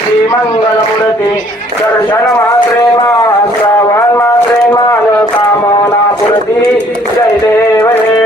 श्री मंगलमूर्ती दर्शन मात्रे मा श्रवण मात्रे मान कामना पुरती जय देव हे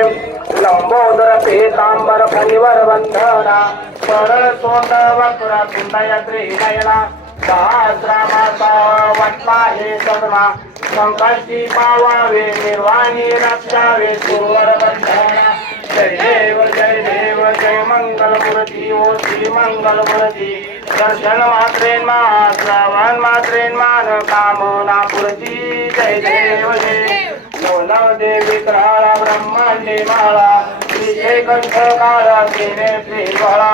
लंबोदर पीतांबर फणीवर वंदना सरळ सोंड वक्र कुंडय त्रिनयना सहस्रामाचा वटला हे सदना संकष्टी पावावे निर्वाणी रक्षावे सुरवर बंधना जय देव जय देव जय मंगलमूर्ती ओ श्री मंगलमूर्ती दर्शन मात्रेन मा श्रवण मात्रेन मान कामना पुरची जय देव जय नव देवी त्राळा ब्रह्मांडी माळा श्री कंठ काळा तिने श्री बाळा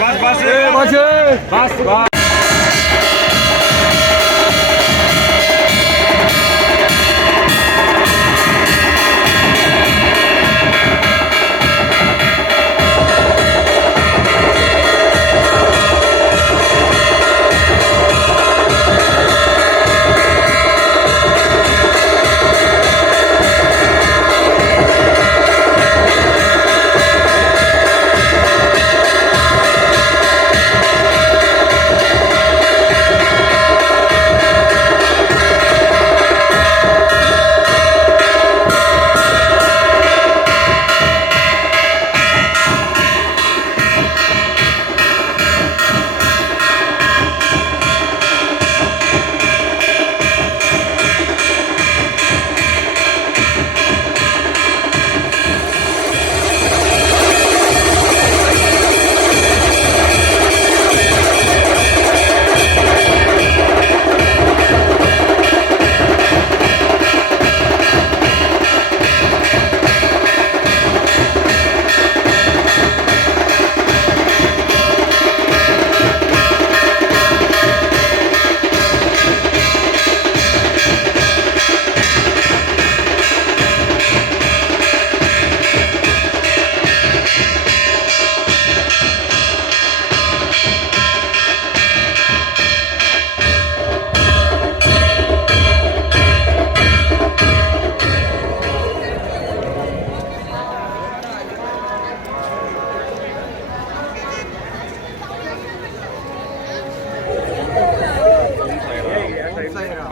বাস বাস বাস। বাস।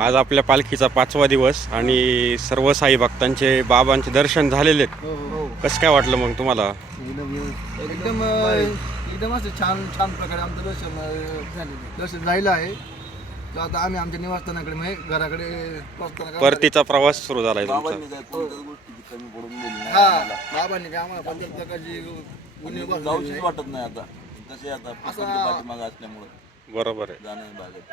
आज आपल्या पालखीचा पाचवा दिवस आणि सर्व साई भक्तांचे बाबांचे दर्शन झालेले आहेत. हो हो. कसं काय वाटलं मग तुम्हाला? एकदम एकदम असं छान छान प्रकारे आमचं दर्शन झालेलं दर्शन झालेलं आहे. तर आता आम्ही आमच्या निवासस्थानाकडे म्हणजे घराकडे पोहोचताना परतीचा प्रवास सुरू झालाय तुमचा. हा बाबांनी काय आम्हाला पंचायत प्रकारची गुन्हे जाऊशीच वाटत नाही आता. तसे आता पाठीमागं असल्यामुळं. बरोबर आहे. जाणं भागत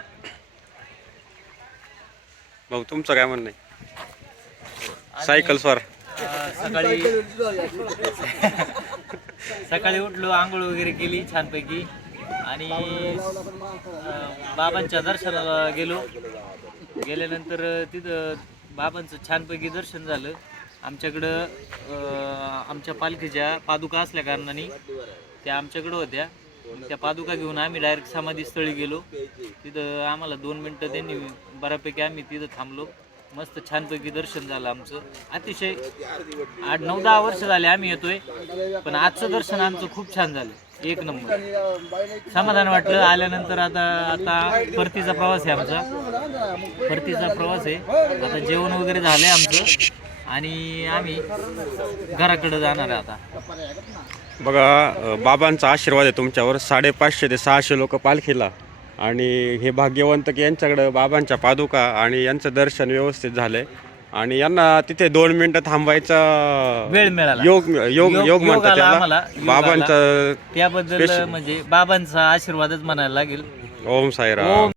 भाऊ तुमचं काय म्हणणं आहे? सायकल स्वार सकाळी सकाळी उठलो आंघोळ वगैरे केली छानपैकी. आणि बाबांच्या दर्शनाला गेलो. गेल्यानंतर तिथं बाबांचं छानपैकी दर्शन झालं. आमच्याकडं आमच्या पालखीच्या पादुका असल्या कारणाने त्या आमच्याकडं होत्या. त्या पादुका घेऊन आम्ही डायरेक्ट समाधीस्थळी गेलो. तिथं आम्हाला दोन मिनटं त्यांनी बऱ्यापैकी आम्ही तिथं थांबलो. मस्त छानपैकी दर्शन झालं आमचं. अतिशय आठ नऊ दहा वर्ष झाले आम्ही येतोय. पण आजचं दर्शन आमचं खूप छान झालं. एक नंबर. समाधान वाटलं. आल्यानंतर आता आता परतीचा प्रवास आहे आमचा. परतीचा प्रवास आहे. आता जेवण वगैरे झालंय आमचं. आणि आम्ही घराकडे जाणार आहे आता. बघा बाबांचा आशीर्वाद आहे तुमच्यावर. साडेपाचशे ते सहाशे लोक पालखीला. आणि हे भाग्यवंत की यांच्याकडं बाबांच्या पादुका आणि यांचं दर्शन व्यवस्थित झालंय. आणि यांना तिथे दोन मिनिटं थांबायचा वेळ मिळाला. योग योग योग- म्हणतात त्याला. बाबांचं त्याबद्दल. म्हणजे बाबांचा आशीर्वादच म्हणायला लागेल. ओम साईराम.